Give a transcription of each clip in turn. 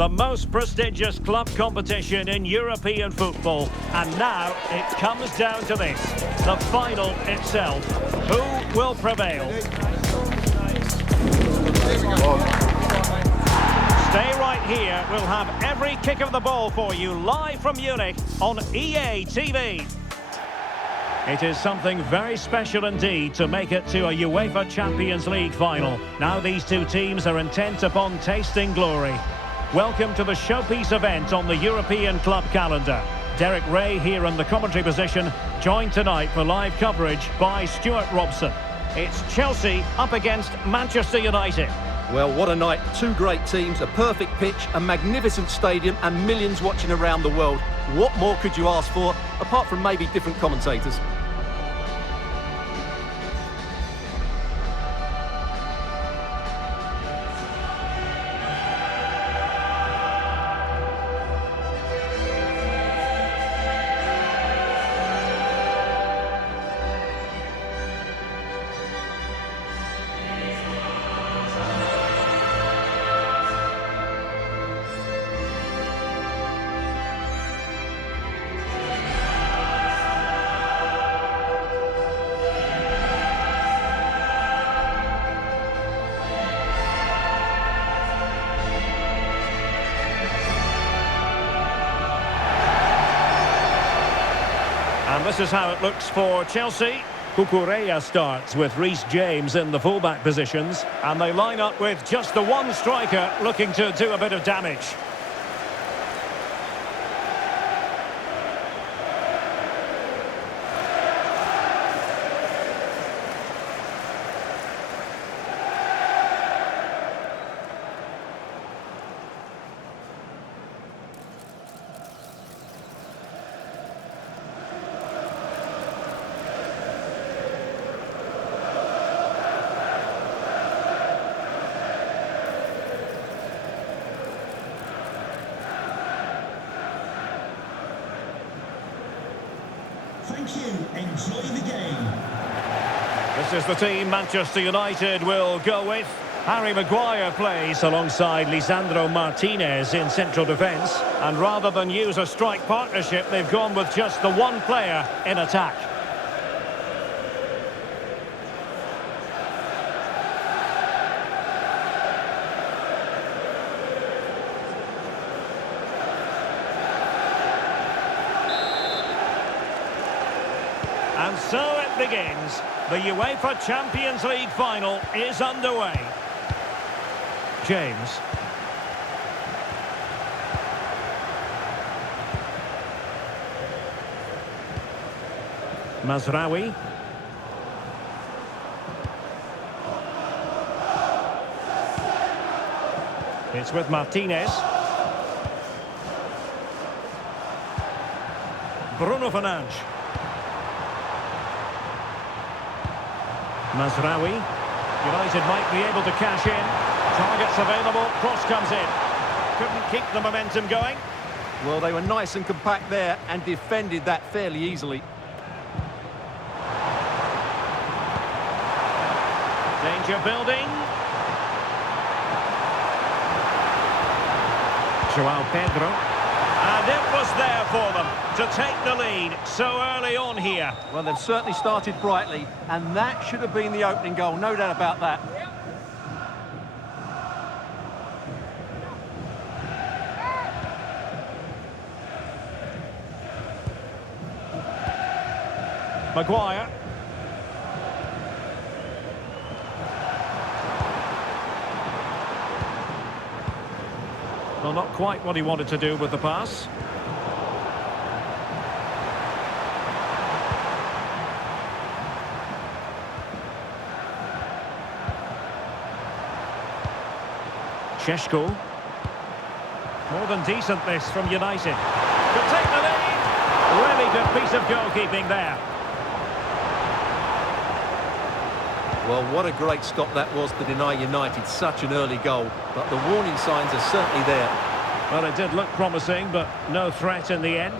the most prestigious club competition in European football. And now it comes down to this, the final itself. Who will prevail? Stay right here. We'll have every kick of the ball for you live from Munich on EA TV. It is something very special indeed to make it to a UEFA Champions League final. Now these two teams are intent upon tasting glory. Welcome to the showpiece event on the European club calendar. Derek Ray here in the commentary position, joined tonight for live coverage by Stuart Robson. It's Chelsea up against Manchester United. Well, what a night. Two great teams, a perfect pitch, a magnificent stadium and millions watching around the world. What more could you ask for, apart from maybe different commentators? And this is how it looks for Chelsea. Cucurella starts with Reece James in the fullback positions. And they line up with just the one striker looking to do a bit of damage. Thank you. Enjoy the game. This is the team Manchester United will go with. Harry Maguire plays alongside Lisandro Martinez in central defence. And rather than use a strike partnership, they've gone with just the one player in attack. And so it begins. The UEFA Champions League final is underway. James. Mazraoui. It's with Martinez. Bruno Fernandes. Mazraoui. United might be able to cash in. Targets available. Cross comes in. Couldn't keep the momentum going. Well, they were nice and compact there and defended that fairly easily. Danger building. João Pedro. And it was there for them to take the lead so early on here. Well, they've certainly started brightly, and that should have been the opening goal, no doubt about that. Maguire. Well, not quite what he wanted to do with the pass. Šeško. More than decent this from United. Could take the lead. Really good piece of goalkeeping there. Well, what a great stop that was to deny United such an early goal. But the warning signs are certainly there. Well, it did look promising, but no threat in the end.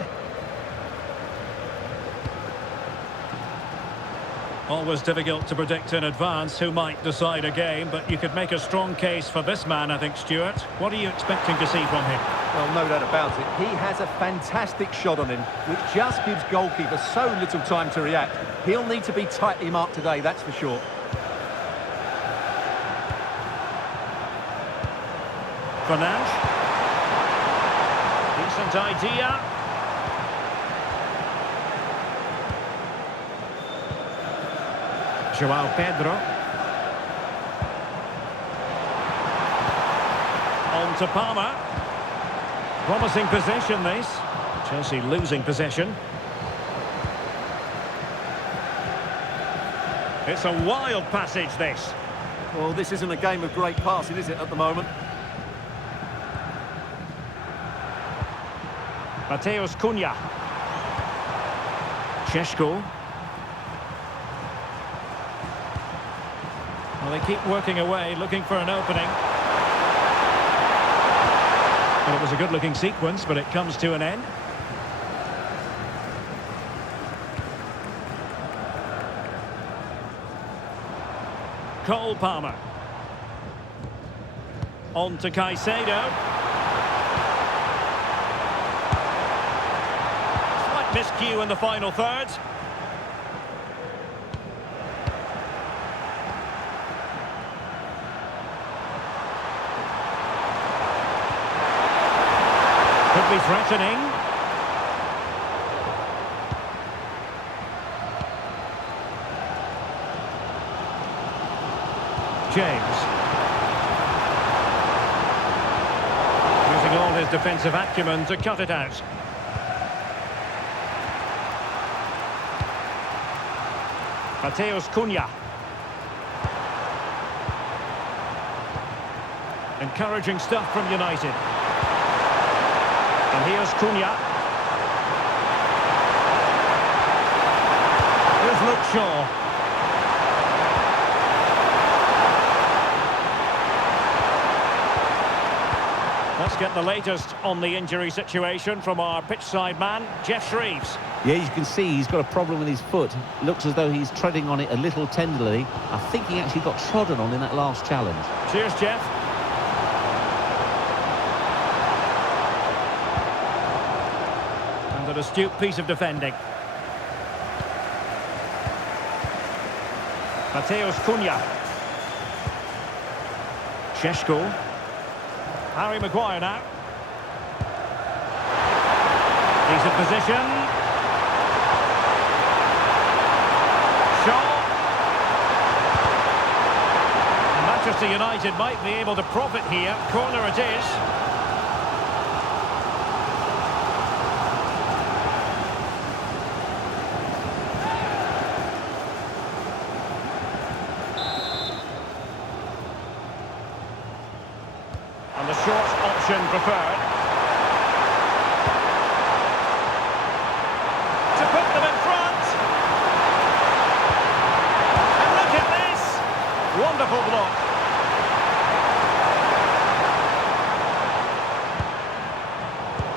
Always difficult to predict in advance who might decide a game, but you could make a strong case for this man, I think, Stuart. What are you expecting to see from him? Well, no doubt about it. He has a fantastic shot on him, which just gives goalkeepers so little time to react. He'll need to be tightly marked today, that's for sure. Fernandes. Decent idea. João Pedro. On to Palmer. Promising possession, this. Chelsea losing possession. It's a wild passage, this. Well, this isn't a game of great passing, is it, at the moment? Mateus Cunha. Šeško. Well, they keep working away, looking for an opening. Well, it was a good-looking sequence, but it comes to an end. Cole Palmer. On to Caicedo. Slight miscue in the final third. Could be threatening. James. Using all his defensive acumen to cut it out. Mateus Cunha. Encouraging stuff from United. And here's Cunha. Here's Luke Shaw. Let's get the latest on the injury situation from our pitchside man, Jeff Shreeves. Yeah, you can see he's got a problem with his foot. Looks as though he's treading on it a little tenderly. I think he actually got trodden on in that last challenge. Cheers, Jeff. An astute piece of defending. Mateus Cunha. Šeško. Harry Maguire now. Decent position. Shaw. Manchester United might be able to profit here. Corner it is. And the short option preferred. To put them in front. And look at this. Wonderful block.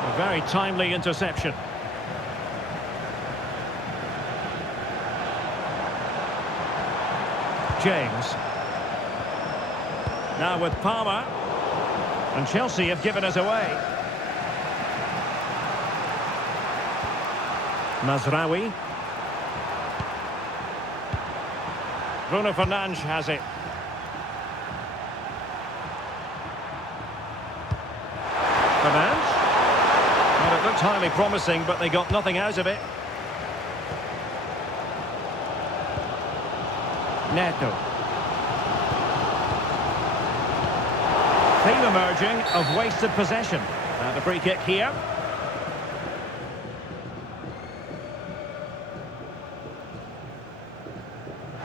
A very timely interception. James. Now with Palmer. And Chelsea have given us away. Mazraoui. Bruno Fernandes has it. Fernandes. Well, it looked highly promising, but they got nothing out of it. Neto. Theme emerging of wasted possession. And a free kick here.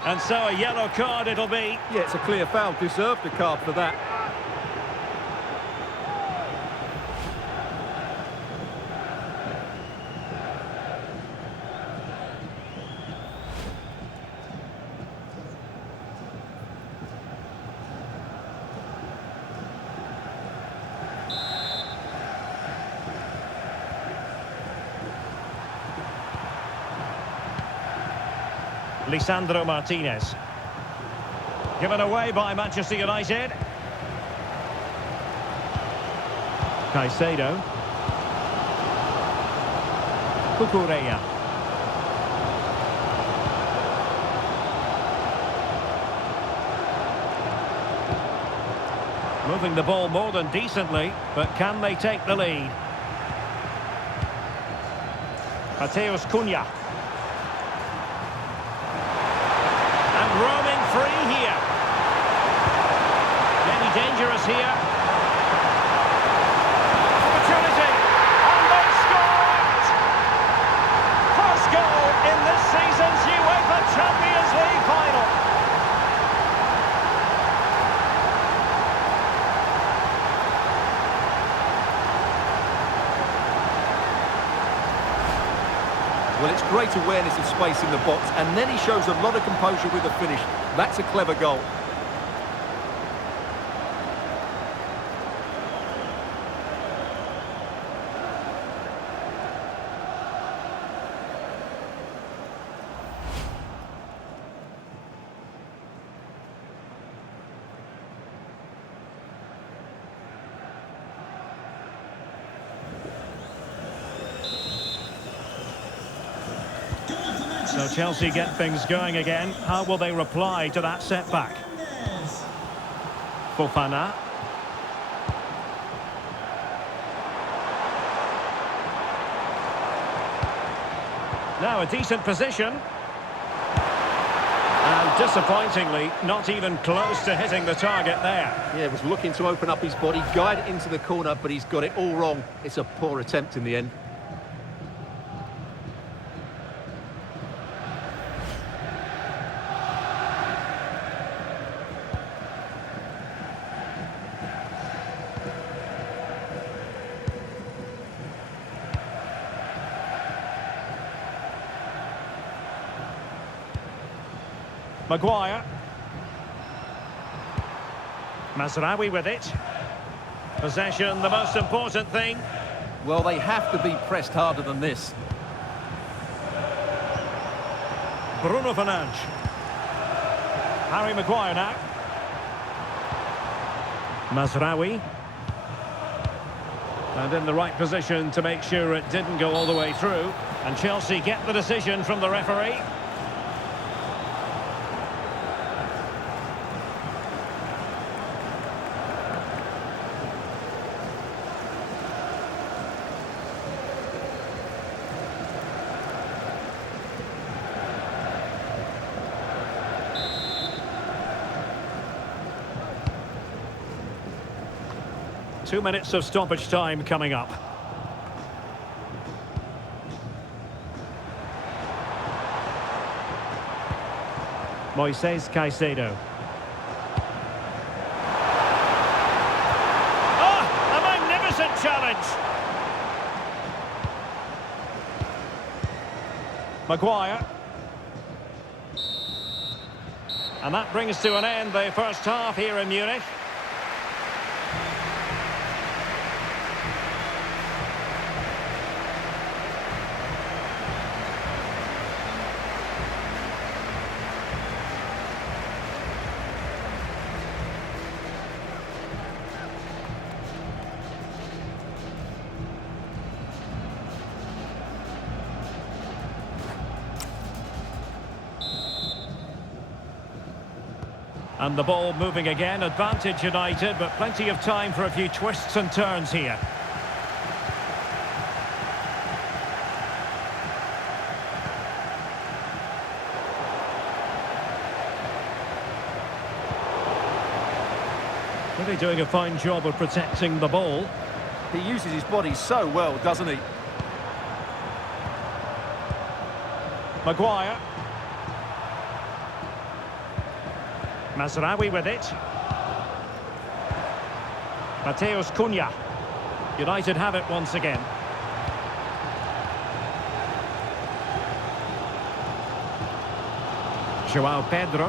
And so a yellow card it'll be. Yeah, it's a clear foul. Deserved a card for that. Lisandro Martinez. Given away by Manchester United. Caicedo. Cucurella. Moving the ball more than decently, but can they take the lead? Mateus Cunha. And roaming free here. Maybe dangerous here. Opportunity. And they scored! First goal in this season's UEFA Champions League final. Well, it's great awareness of space in the box, and then he shows a lot of composure with the finish. That's a clever goal. So Chelsea get things going again. How will they reply to that setback? Fofana. Now a decent position. And disappointingly, not even close to hitting the target there. Yeah, was looking to open up his body, guide it into the corner, but he's got it all wrong. It's a poor attempt in the end. Maguire. Mazraoui with it. Possession, the most important thing. Well, they have to be pressed harder than this. Bruno Fernandes. Harry Maguire now. Mazraoui. And in the right position to make sure it didn't go all the way through. And Chelsea get the decision from the referee. Two minutes of stoppage time coming up. Moises Caicedo. Ah, a magnificent challenge. Maguire. And that brings to an end the first half here in Munich. And the ball moving again, advantage United, but plenty of time for a few twists and turns here. Really doing a fine job of protecting the ball. He uses his body so well, doesn't he? Maguire. Mazraoui with it. Mateus Cunha. United have it once again. João Pedro.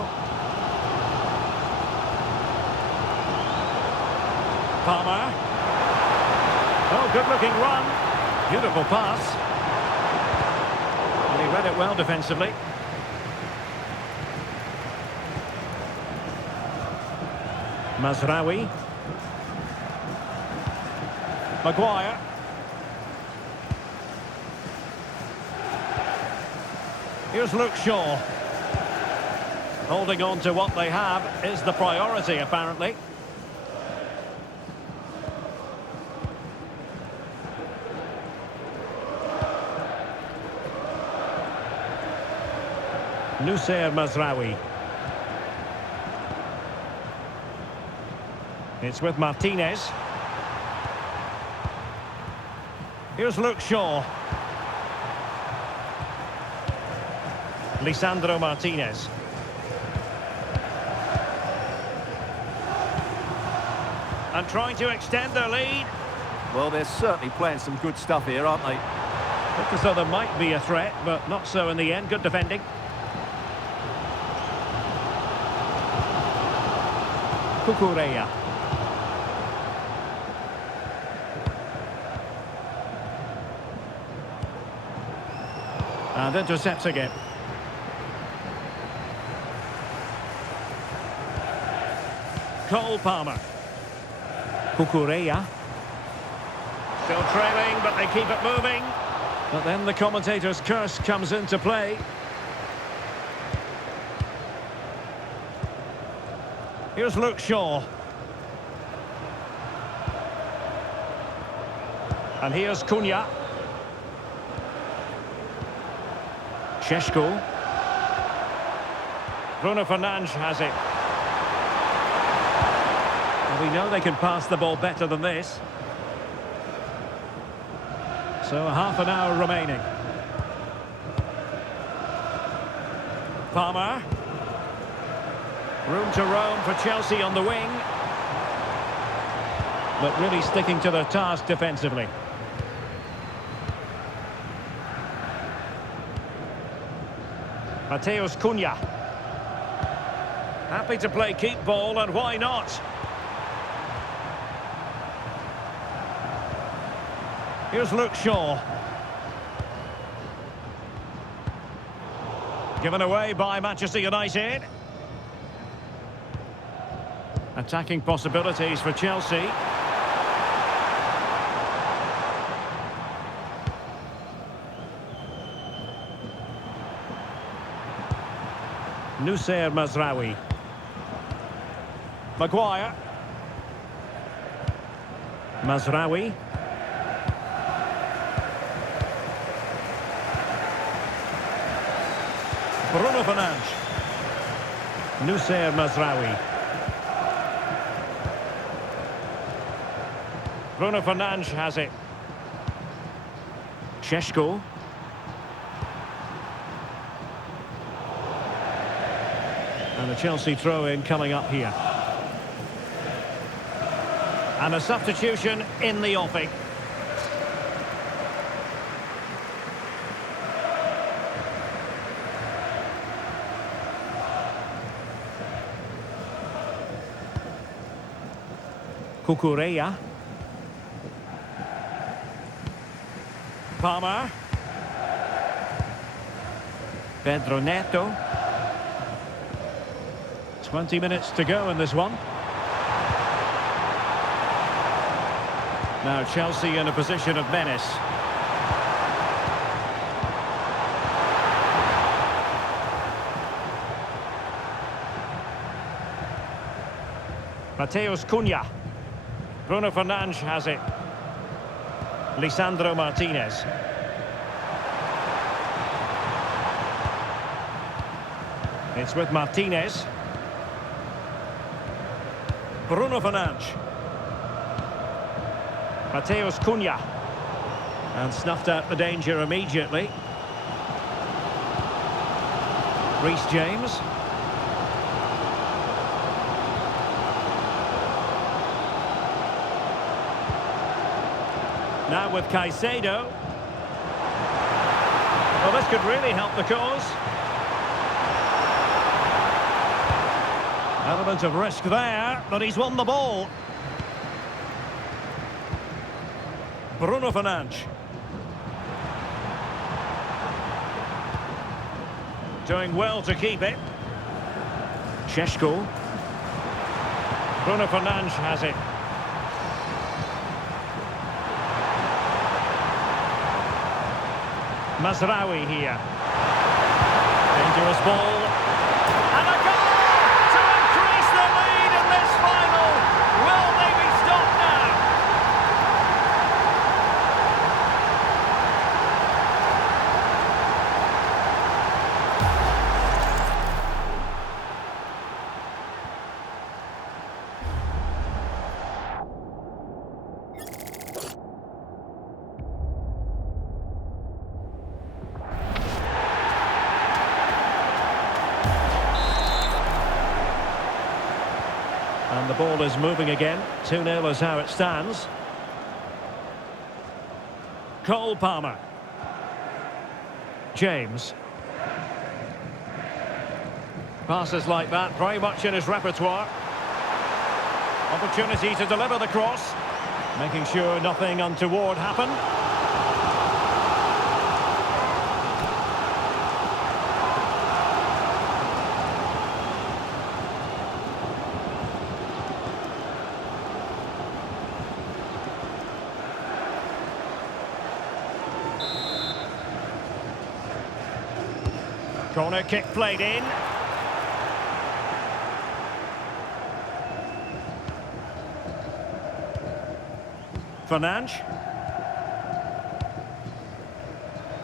Palmer. Oh, good-looking run. Beautiful pass. And he read it well defensively. Mazraoui. Maguire. Here's Luke Shaw. Holding on to what they have is the priority, apparently. Noussair Mazraoui. It's with Martinez. Here's Luke Shaw. Lisandro Martinez. And trying to extend their lead. Well, they're certainly playing some good stuff here, aren't they? Looked as though there might be a threat, but not so in the end. Good defending. Cucurella. And intercepts again. Cole Palmer. Cucurella. Still trailing, but they keep it moving. But then the commentator's curse comes into play. Here's Luke Shaw. And here's Cunha. Šeško. Bruno Fernandes has it. Well, we know they can pass the ball better than this. So half an hour remaining. Palmer. Room to roam for Chelsea on the wing. But really sticking to their task defensively. Matheus Cunha. Happy to play keep ball, and why not? Here's Luke Shaw. Given away by Manchester United. Attacking possibilities for Chelsea. Noussair Mazraoui. Maguire. Mazraoui. Bruno Fernandes. Noussair Mazraoui. Bruno Fernandes has it. Šeško. And the Chelsea throw-in coming up here. And a substitution in the offing. Cucurella. Palmer. Pedro Neto. 20 minutes to go in this one. Now Chelsea in a position of menace. Matheus Cunha. Bruno Fernandes has it. Lisandro Martinez. It's with Martinez. Bruno Fernandes. Matheus Cunha. And snuffed out the danger immediately. Reece James. Now with Caicedo. Well, this could really help the cause. Element of risk there, but he's won the ball. Bruno Fernandes. Doing well to keep it. Šeško. Bruno Fernandes has it. Mazraoui here. Dangerous ball. And a goal to increase the lead in this final. Will they be stopped now? And the ball is moving again. 2-0 is how it stands. Cole Palmer. James. Passes like that, very much in his repertoire. Opportunity to deliver the cross. Making sure nothing untoward happened. Corner kick played in. Fernandes.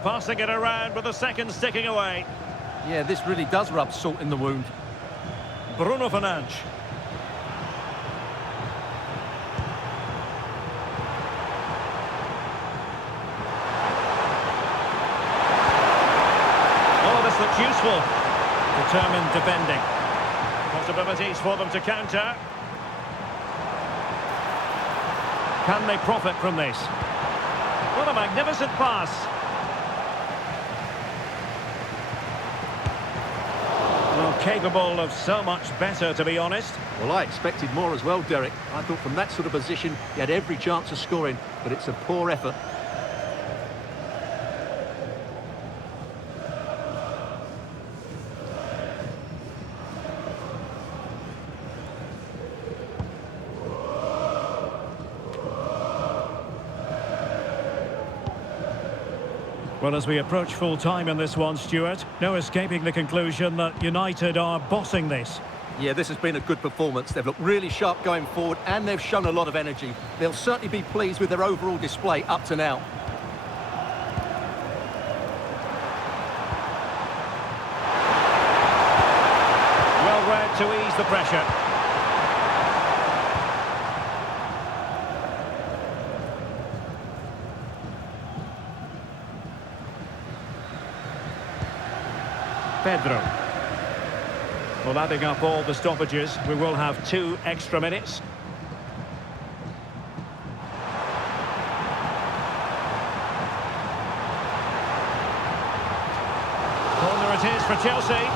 Passing it around with the second sticking away. Yeah, this really does rub salt in the wound. Bruno Fernandes. This looks useful. Determined defending. Possibilities for them to counter. Can they profit from this? What a magnificent pass. Well, capable of so much better, to be honest. Well, I expected more as well, Derek. I thought from that sort of position, he had every chance of scoring, but it's a poor effort. Well, as we approach full-time in this one, Stuart, no escaping the conclusion that United are bossing this. Yeah, this has been a good performance. They've looked really sharp going forward and they've shown a lot of energy. They'll certainly be pleased with their overall display up to now. Well read to ease the pressure. Pedro. Well, adding up all the stoppages, we will have 2 extra minutes. Corner it is for Chelsea.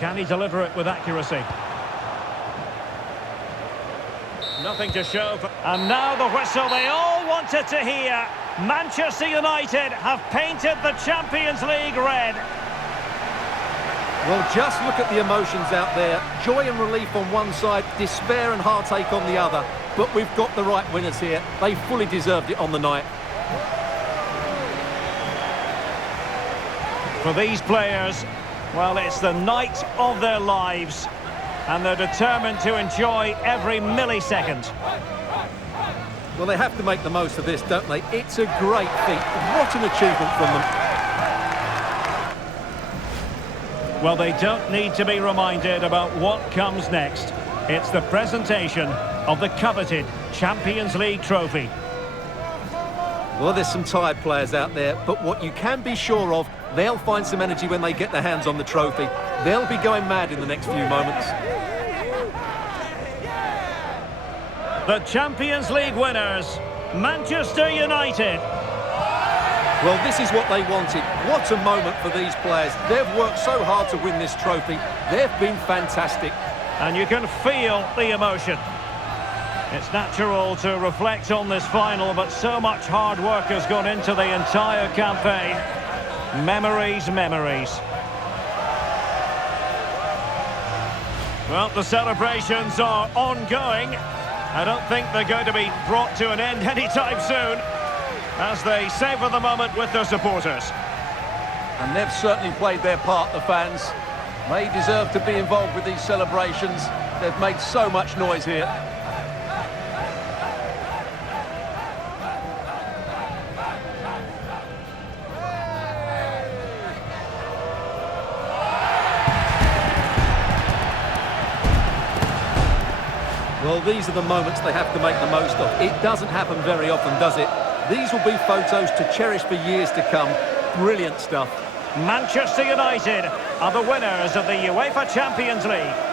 Can he deliver it with accuracy? Nothing to show for... And now the whistle they all wanted to hear. Manchester United have painted the Champions League red. Well, just look at the emotions out there. Joy and relief on one side, despair and heartache on the other. But we've got the right winners here. They fully deserved it on the night. For these players, well, it's the night of their lives, and they're determined to enjoy every millisecond. Well, they have to make the most of this, don't they? It's a great feat. What an achievement from them. Well, they don't need to be reminded about what comes next. It's the presentation of the coveted Champions League trophy. Well, there's some tired players out there, but what you can be sure of, they'll find some energy when they get their hands on the trophy. They'll be going mad in the next few moments. The Champions League winners, Manchester United. Well, this is what they wanted. What a moment for these players. They've worked so hard to win this trophy. They've been fantastic. and you can feel the emotion. It's natural to reflect on this final, but so much hard work has gone into the entire campaign. Memories, memories. Well, the celebrations are ongoing. I don't think they're going to be brought to an end anytime soon, as they savour the moment with their supporters. And they've certainly played their part, the fans. They deserve to be involved with these celebrations. They've made so much noise here. Well, these are the moments they have to make the most of. It doesn't happen very often, does it? These will be photos to cherish for years to come. Brilliant stuff. Manchester United are the winners of the UEFA Champions League.